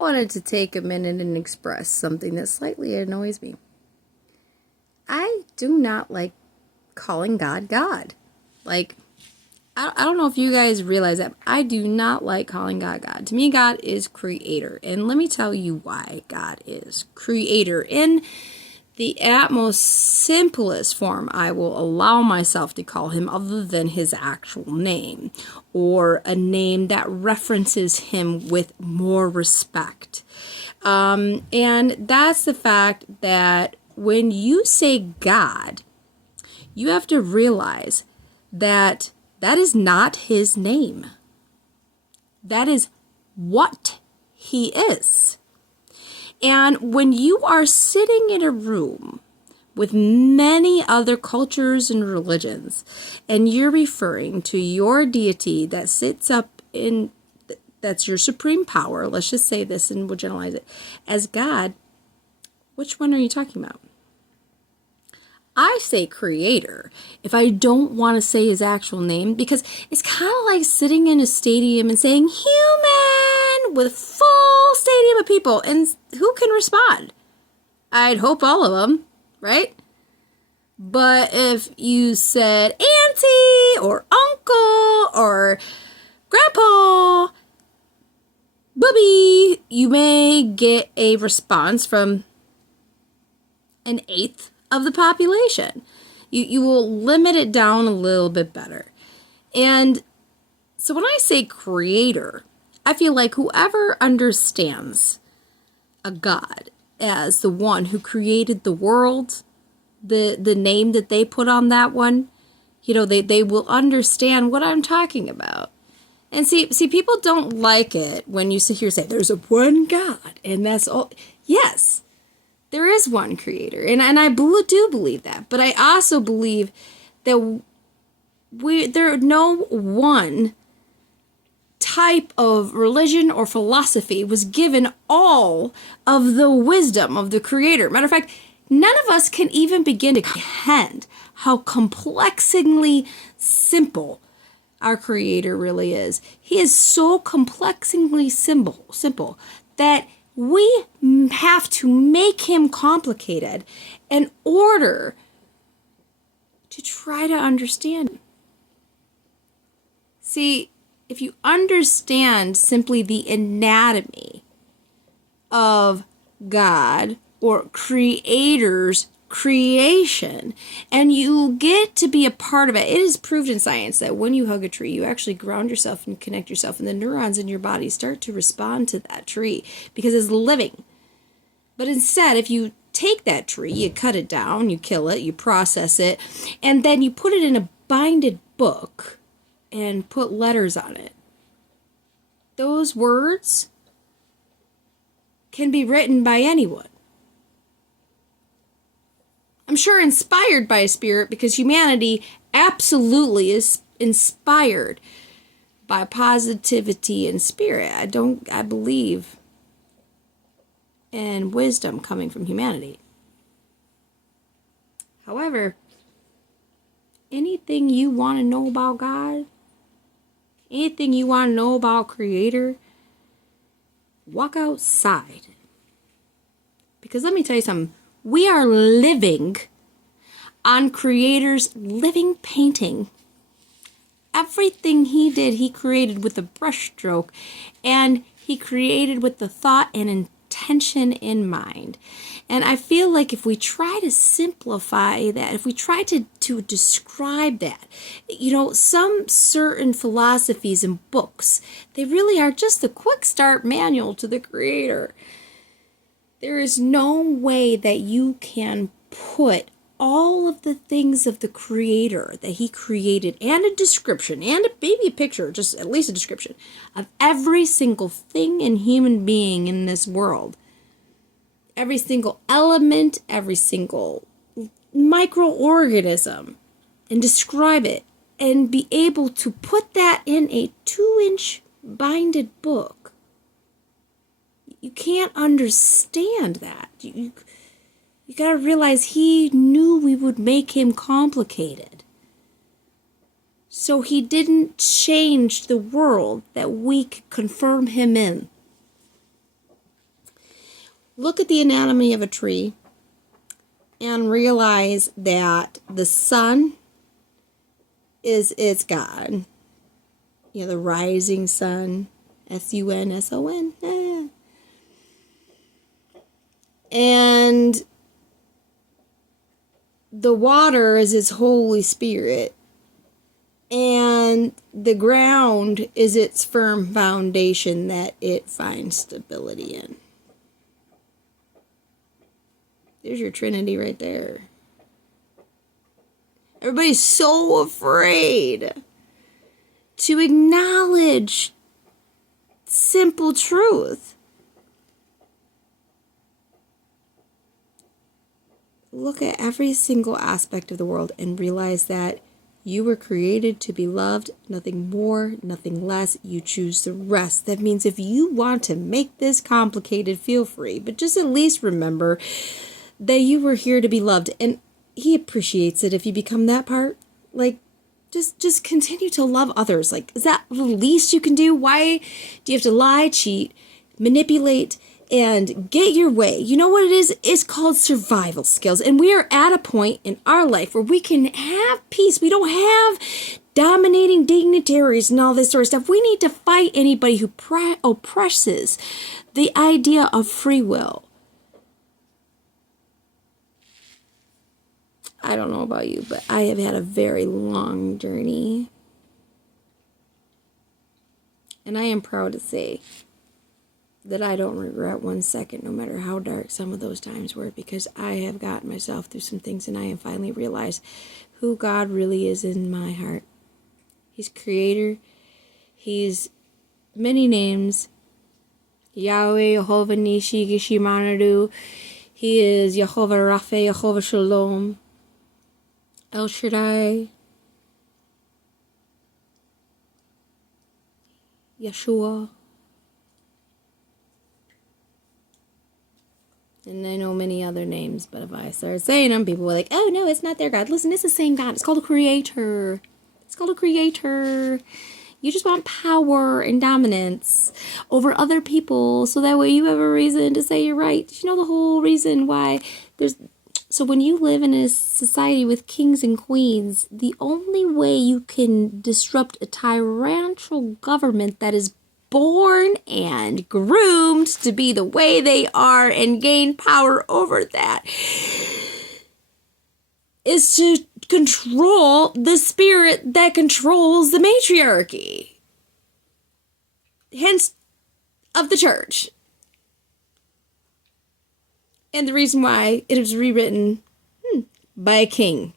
Wanted to take a minute and express something that slightly annoys me. I do not like calling God God. Like, I don't know if you guys realize that. I do not like calling God God. To me, God is creator. And let me tell you why God is creator. In the most simplest form, I will allow myself to call him other than his actual name, or a name that references him with more respect. And that's the fact that when you say God, you have to realize that that is not his name. That is what he is. And when you are sitting in a room with many other cultures and religions, and you're referring to your deity that sits up in, that's your supreme power, let's just say this and we'll generalize it, as God, which one are you talking about? I say creator if I don't want to say his actual name, because it's kind of like sitting in a stadium and saying human with full stadium of people, and who can respond? I'd hope all of them, right? But if you said auntie or uncle or grandpa, bubby, you may get a response from an eighth of the population. You will limit it down a little bit better. And so when I say creator, I feel like whoever understands a God as the one who created the world, the name that they put on that one, they will understand what I'm talking about. And see, people don't like it when you sit here and say, there's a one God, and that's all. Yes, there is one creator, and I do believe that. But I also believe that no one type of religion or philosophy was given all of the wisdom of the creator. Matter of fact, none of us can even begin to comprehend how complexingly simple our creator really is. He is so complexingly simple that we have to make him complicated in order to try to understand him. See, if you understand simply the anatomy of God or creator's creation, and you get to be a part of it. It is proved in science that when you hug a tree, you actually ground yourself and connect yourself, and the neurons in your body start to respond to that tree because it's living. But instead, if you take that tree, you cut it down, you kill it, you process it, and then you put it in a binded book and put letters on it, those words can be written by anyone. I'm sure inspired by a spirit, because humanity absolutely is inspired by positivity and spirit. I believe in wisdom coming from humanity. However, anything you want to know about God, anything you want to know about Creator, walk outside. Because let me tell you something. We are living on Creator's living painting. Everything he did, he created with a brushstroke, and he created with the thought and intention in mind. And I feel like if we try to simplify that, if we try to describe that, some certain philosophies and books, they really are just the quick start manual to the Creator. There is no way that you can put all of the things of the Creator that he created, and a description, and maybe a picture, just at least a description, of every single thing and human being in this world. Every single element, every single microorganism, and describe it, and be able to put that in a 2-inch binded book. You can't understand that. You got to realize he knew we would make him complicated. So he didn't change the world that we could confirm him in. look at the anatomy of a tree and realize that the sun is its God. You know, the rising sun, S-U-N-S-O-N. And the water is its Holy Spirit. And the ground is its firm foundation that it finds stability in. There's your Trinity right there. Everybody's so afraid to acknowledge simple truth. Look at every single aspect of the world and realize that you were created to be loved, nothing more, nothing less. You choose the rest. That means if you want to make this complicated, feel free. But just at least remember that you were here to be loved. And he appreciates it if you become that part. Like, just continue to love others. Like, is that the least you can do? Why do you have to lie, cheat, manipulate, and get your way? You know what it is? It's called survival skills. And we are at a point in our life where we can have peace. We don't have dominating dignitaries and all this sort of stuff. We need to fight anybody who oppresses the idea of free will. I don't know about you, but I have had a very long journey. And I am proud to say that I don't regret 1 second, no matter how dark some of those times were, because I have gotten myself through some things and I have finally realized who God really is in my heart. He's creator. He's many names. Yahweh, Jehovah Nishi, Gishimanadu. He is Jehovah Rapha, Jehovah Shalom. El Shaddai, Yeshua, and I know many other names, but if I start saying them, people are like, oh no, it's not their God. Listen, it's the same God. It's called a creator. It's called a creator. You just want power and dominance over other people, so that way you have a reason to say you're right. You know the whole reason why there's... So when you live in a society with kings and queens, the only way you can disrupt a tyrannical government that is born and groomed to be the way they are and gain power over that is to control the spirit that controls the matriarchy. Hence, of the church. And the reason why it was rewritten by a king.